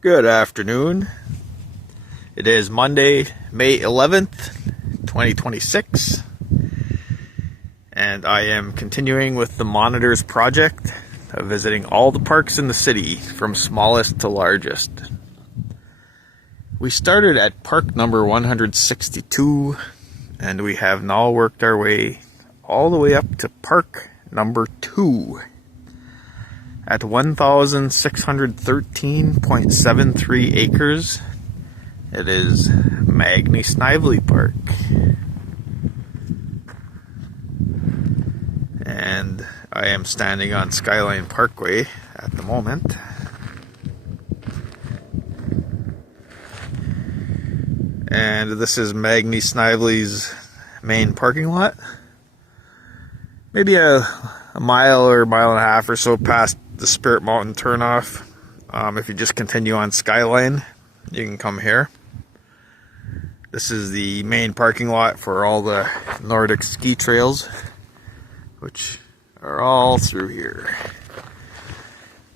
Good afternoon. It is Monday, May 11th, 2026, and I am continuing with the Monitors project of visiting all the parks in the city from smallest to largest. We started at park number 162, and we have now worked our way all the way up to park number 2. At 1,613.73 acres, it is Magney Snively Park. And I am standing on Skyline Parkway at the moment. And this is Magney Snively's main parking lot. Maybe a mile or mile and a half or so past the Spirit Mountain turnoff. If you just continue on Skyline, you can come here. This is the main parking lot for all the Nordic ski trails, which are all through here.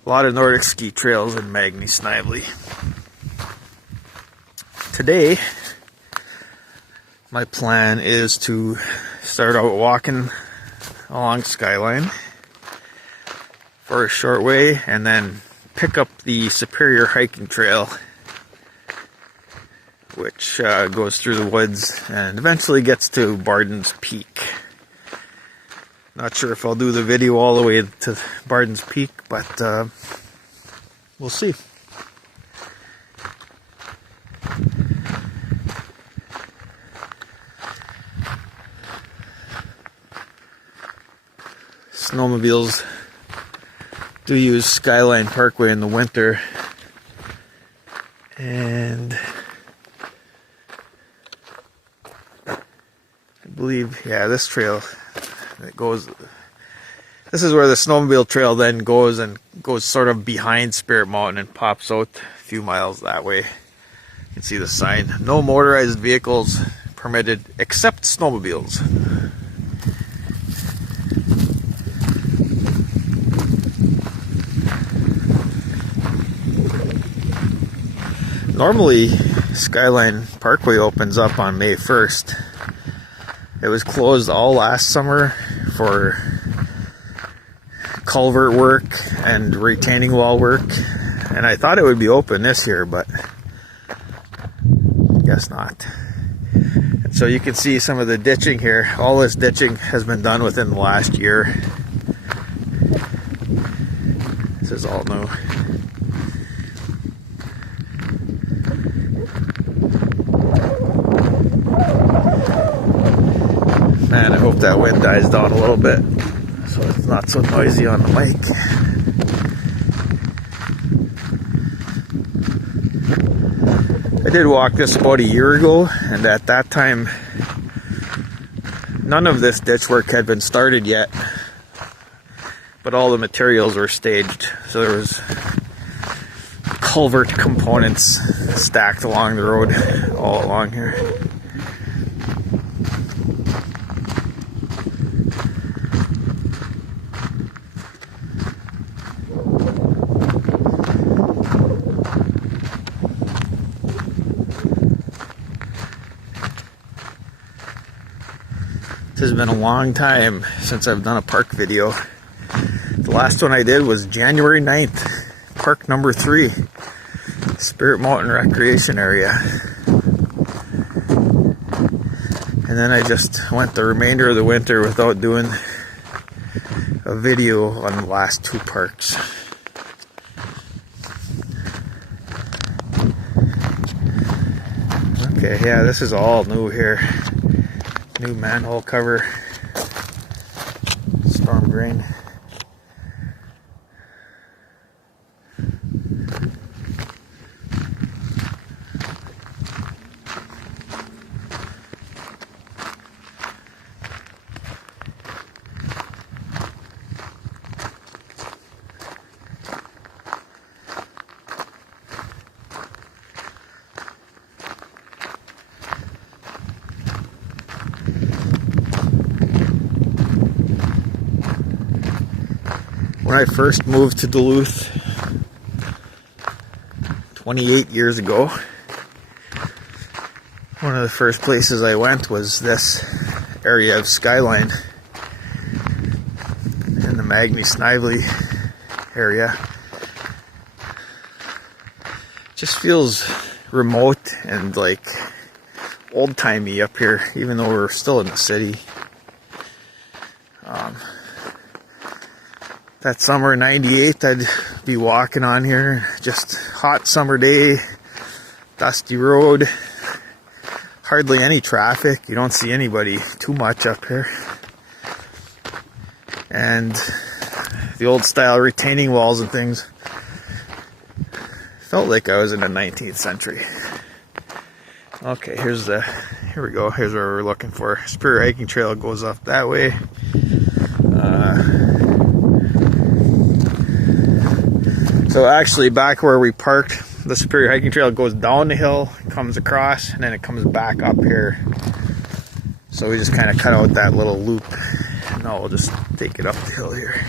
A lot of Nordic ski trails in Magney Snively. Today, my plan is to start out walking along Skyline for a short way and then pick up the Superior hiking trail, which goes through the woods and eventually gets to Barden's Peak. Not sure if I'll do the video all the way to Barden's Peak, but we'll see. Snowmobiles do use Skyline Parkway in the winter, and I believe, yeah, this trail that goes, this is where the snowmobile trail then goes and goes sort of behind Spirit Mountain and pops out a few miles that way. You can see the sign, no motorized vehicles permitted except snowmobiles. Normally, Skyline Parkway opens up on May 1st. It was closed all last summer for culvert work and retaining wall work, and I thought it would be open this year, but guess not. And so you can see some of the ditching here. All this ditching has been done within the last year. This is all new. Man, I hope that wind dies down a little bit so it's not so noisy on the mic. I did walk this about a year ago, and at that time none of this ditch work had been started yet, but all the materials were staged. So there was culvert components stacked along the road all along here. It has been a long time since I've done a park video. The last one I did was January 9th, park number 3, Spirit Mountain Recreation Area. And then I just went the remainder of the winter without doing a video on the last 2 parks. Okay, yeah, this is all new here. New manhole cover, storm drain. When I first moved to Duluth 28 years ago. One of the first places I went was this area of Skyline in the Magney Snively area. Just feels remote and like old-timey up here, even though we're still in the city. That summer '98, I'd be walking on here, just hot summer day, dusty road, hardly any traffic. You don't see anybody too much up here. And the old style retaining walls and things felt like I was in the 19th century. Okay, here we go. Here's where we're looking for. Spirit hiking trail goes up that way. So actually, back where we parked, the Superior hiking trail goes down the hill, comes across, and then it comes back up here. So we just kind of cut out that little loop. Now we'll just take it up the hill here.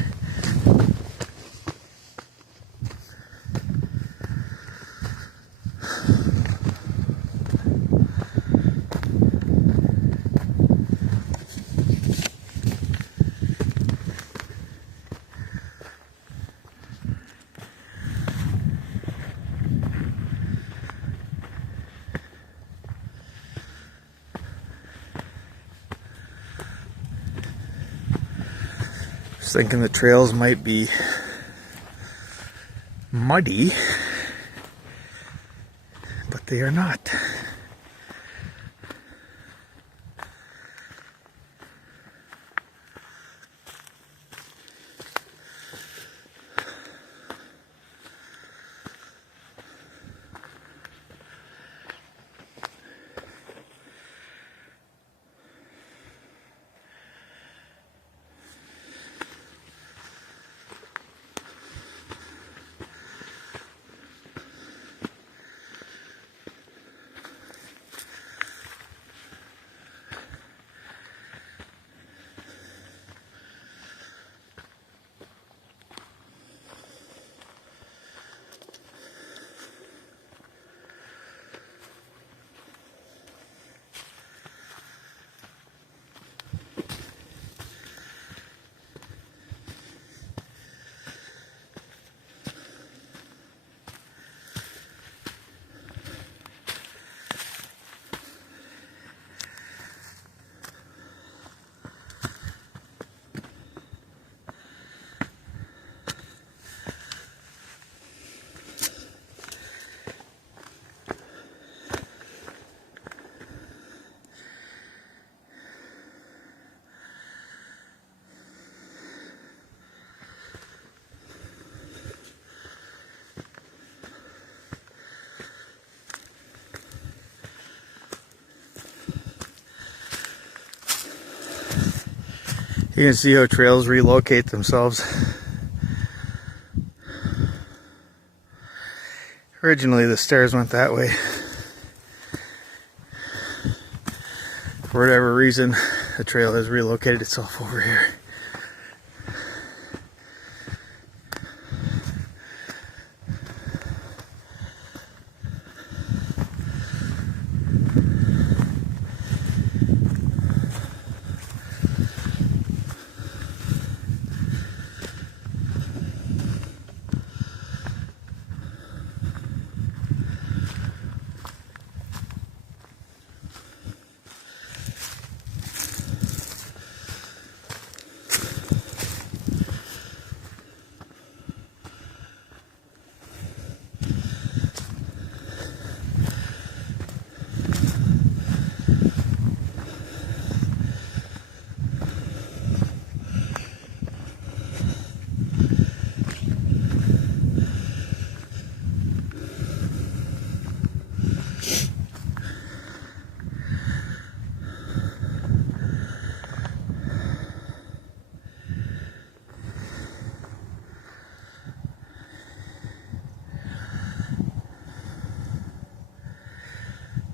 Thinking the trails might be muddy, but they are not. You can see how trails relocate themselves. Originally the stairs went that way. For whatever reason, the trail has relocated itself over here.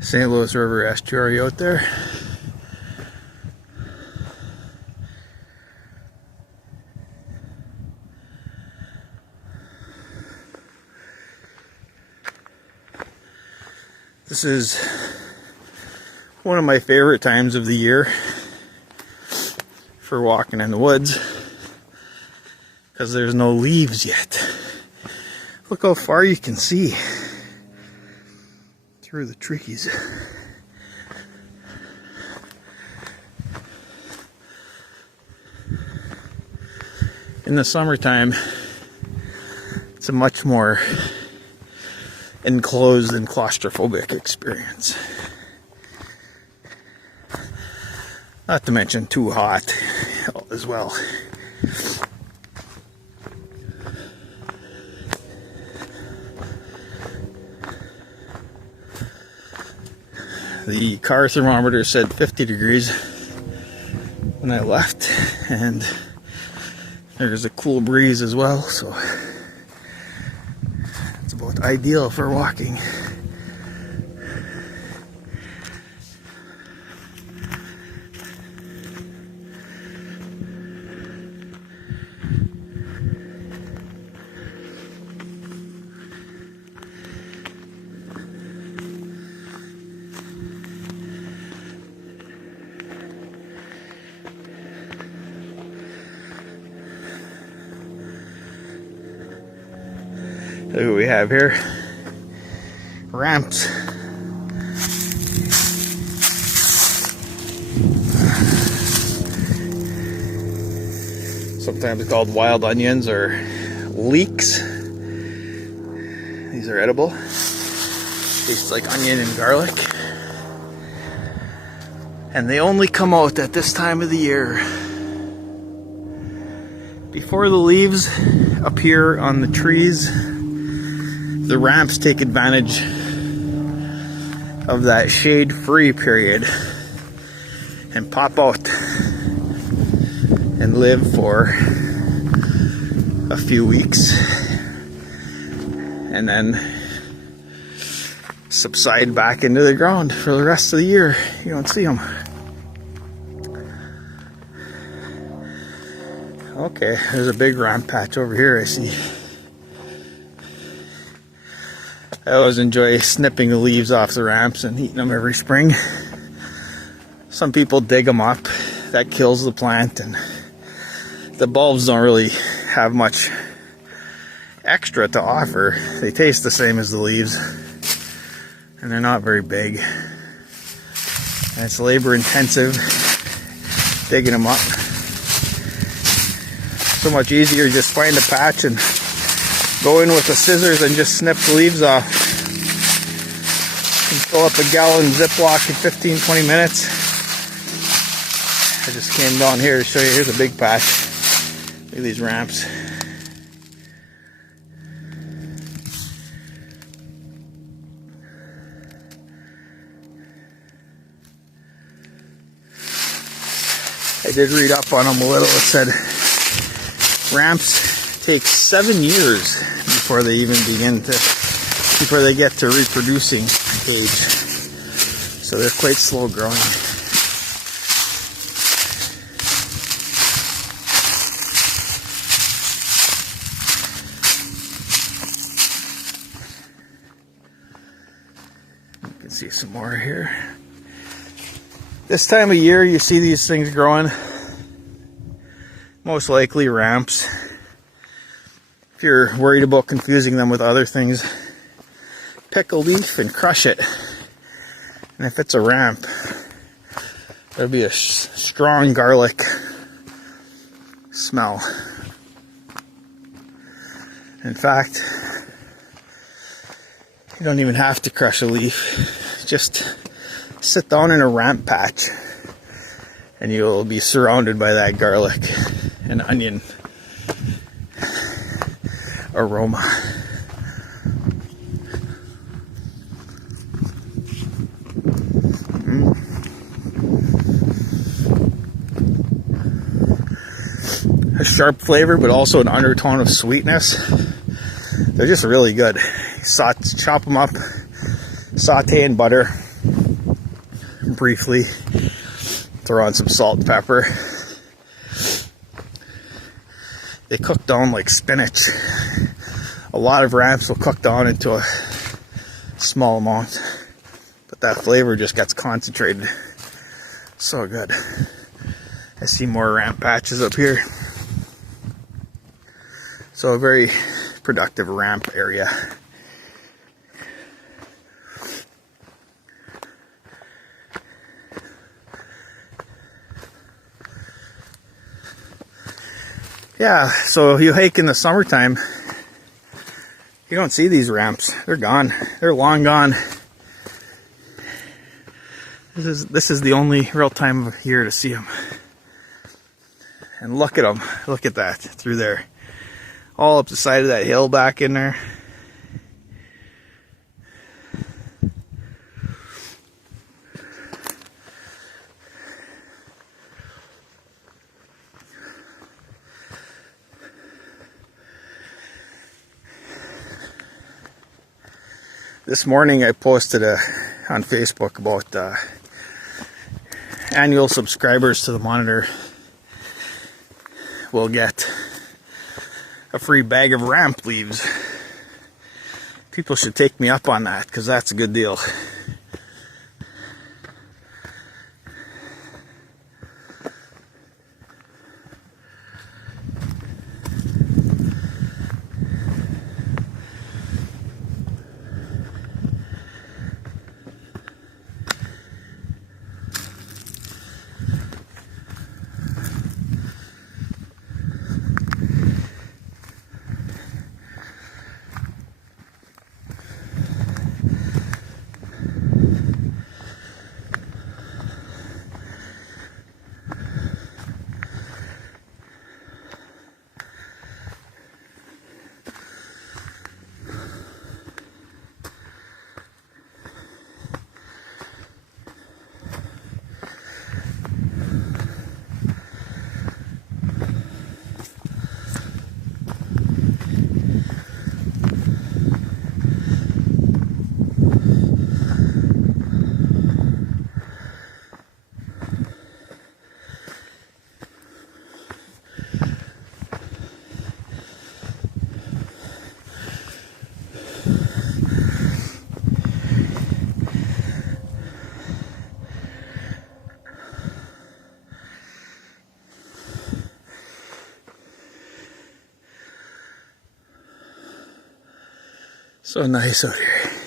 St. Louis River estuary out there. This is one of my favorite times of the year for walking in the woods because there's no leaves yet. Look how far you can see through the trees. In the summertime, it's a much more enclosed and claustrophobic experience. Not to mention too hot as well. The car thermometer said 50 degrees when I left, and there's a cool breeze as well, so it's about ideal for walking. Look what we have here. Ramps. Sometimes called wild onions or leeks. These are edible. Tastes like onion and garlic. And they only come out at this time of the year. Before the leaves appear on the trees, the ramps take advantage of that shade-free period and pop out and live for a few weeks and then subside back into the ground for the rest of the year. You don't see them. Okay, there's a big ramp patch over here I see. I always enjoy snipping the leaves off the ramps and eating them every spring. Some people dig them up. That kills the plant, and the bulbs don't really have much extra to offer. They taste the same as the leaves, and they're not very big. And it's labor intensive digging them up. So much easier to just find a patch and go in with the scissors and just snip the leaves off. And fill up a gallon Ziploc in 15-20 minutes. I just came down here to show you. Here's a big patch. Look at these ramps. I did read up on them a little. It said ramps take 7 years before they even before they get to reproducing age. So they're quite slow growing. You can see some more here. This time of year you see these things growing. Most likely ramps. If you're worried about confusing them with other things, pick a leaf and crush it. And if it's a ramp, there'll be a strong garlic smell. In fact, you don't even have to crush a leaf. Just sit down in a ramp patch and you'll be surrounded by that garlic and onion aroma. A sharp flavor, but also an undertone of sweetness. They're just really good. Chop them up, saute in butter briefly, throw on some salt and pepper. They cook down like spinach. A lot of ramps will cook down into a small amount. but that flavor just gets concentrated. So good. I see more ramp patches up here. So a very productive ramp area. Yeah, so you hike in the summertime, you don't see these ramps. They're gone. They're long gone. This is the only real time of year to see them. And look at them. Look at that through there. All up the side of that hill back in there. This morning I posted on Facebook about annual subscribers to the monitor will get a free bag of ramp leaves. People should take me up on that because that's a good deal. So nice out here.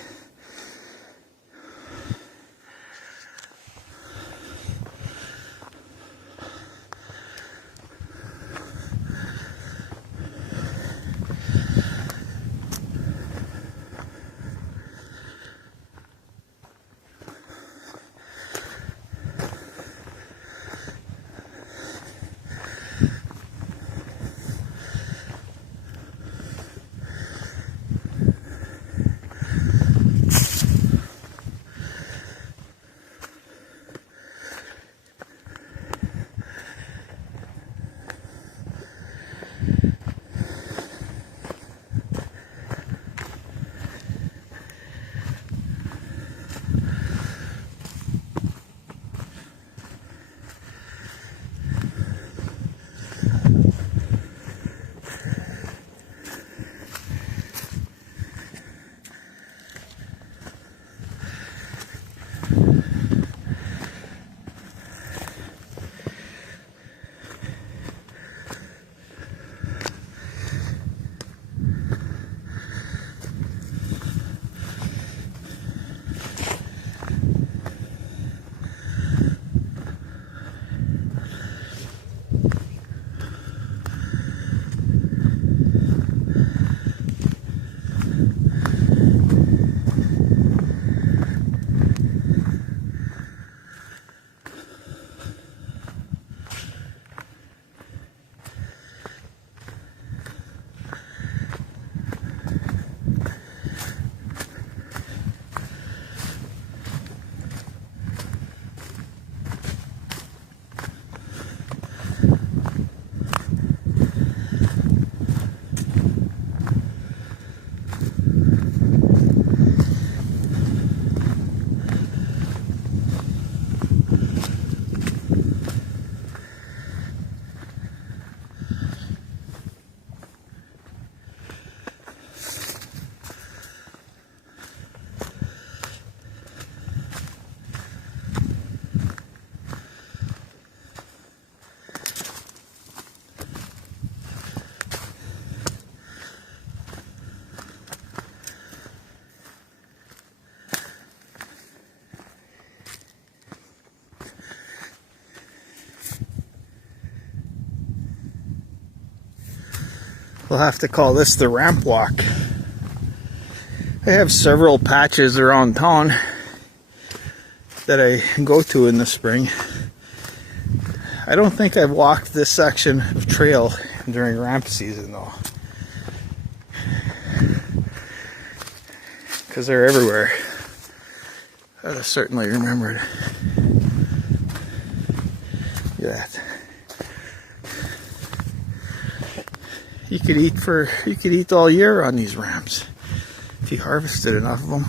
We'll have to call this the ramp walk. I have several patches around town that I go to in the spring. I don't think I've walked this section of trail during ramp season though, because they're everywhere. I certainly remembered. Look at that. You could eat all year on these ramps if you harvested enough of them.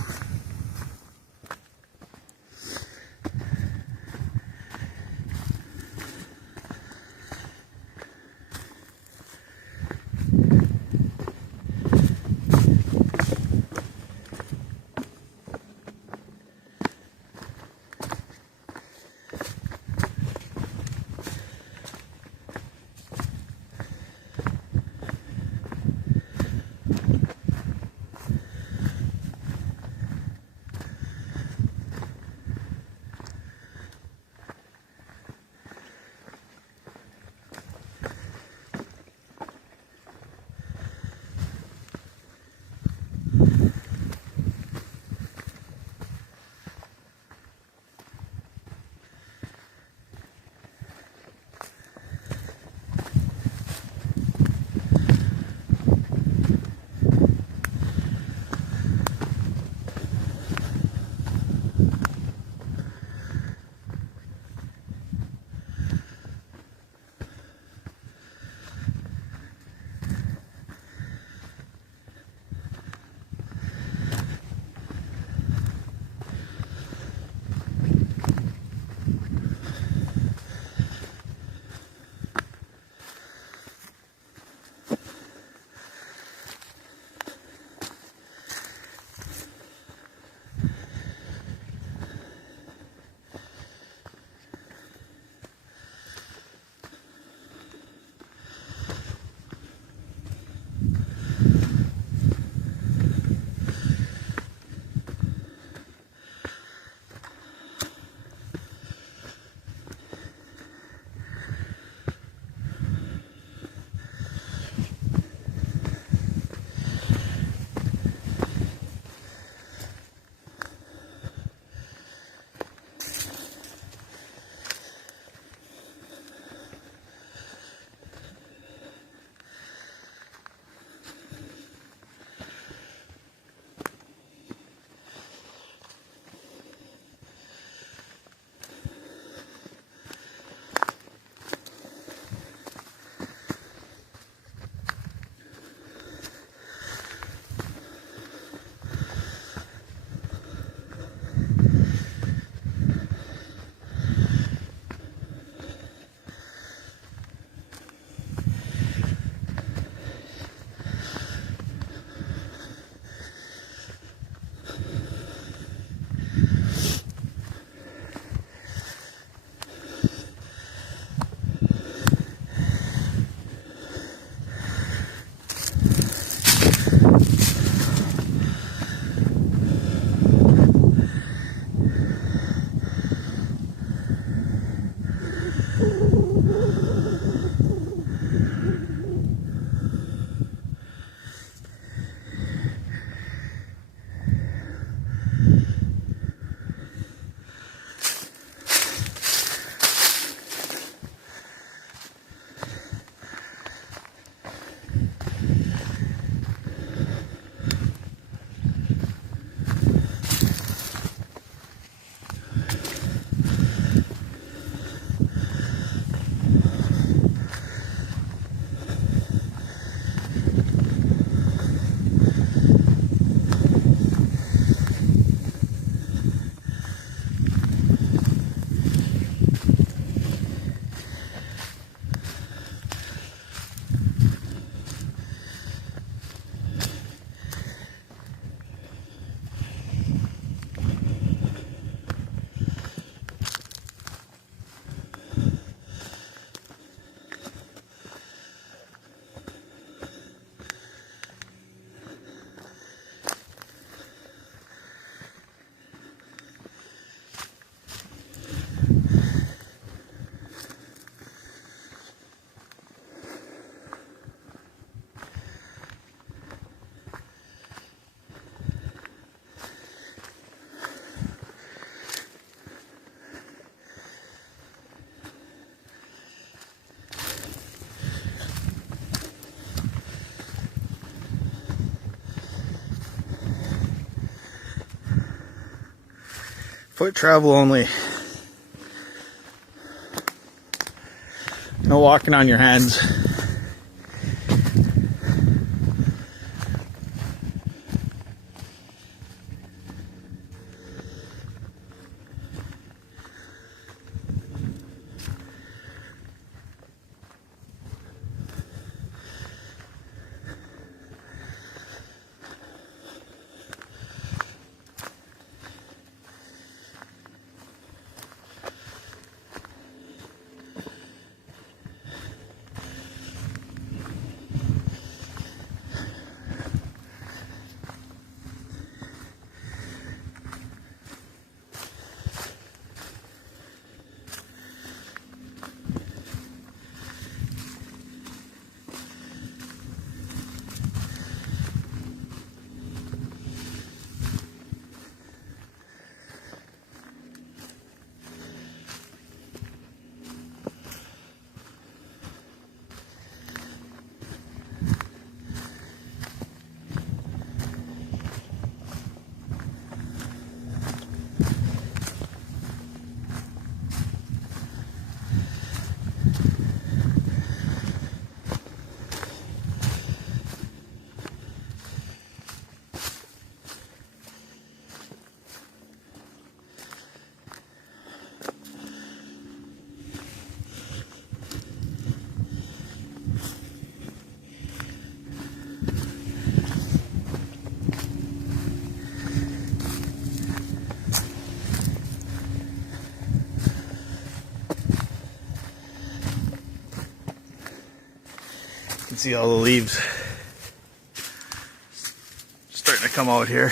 Foot travel only. No walking on your hands. You can see all the leaves starting to come out here.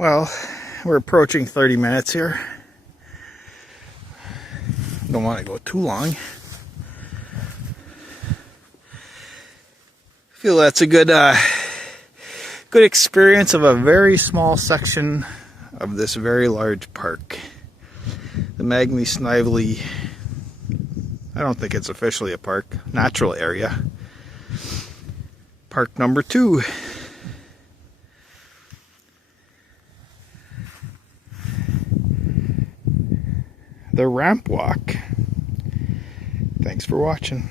Well, we're approaching 30 minutes here. Don't want to go too long. Feel that's a good experience of a very small section of this very large park. The Magney Snively, I don't think it's officially a park, natural area. Park number 2. The ramp walk. Thanks for watching.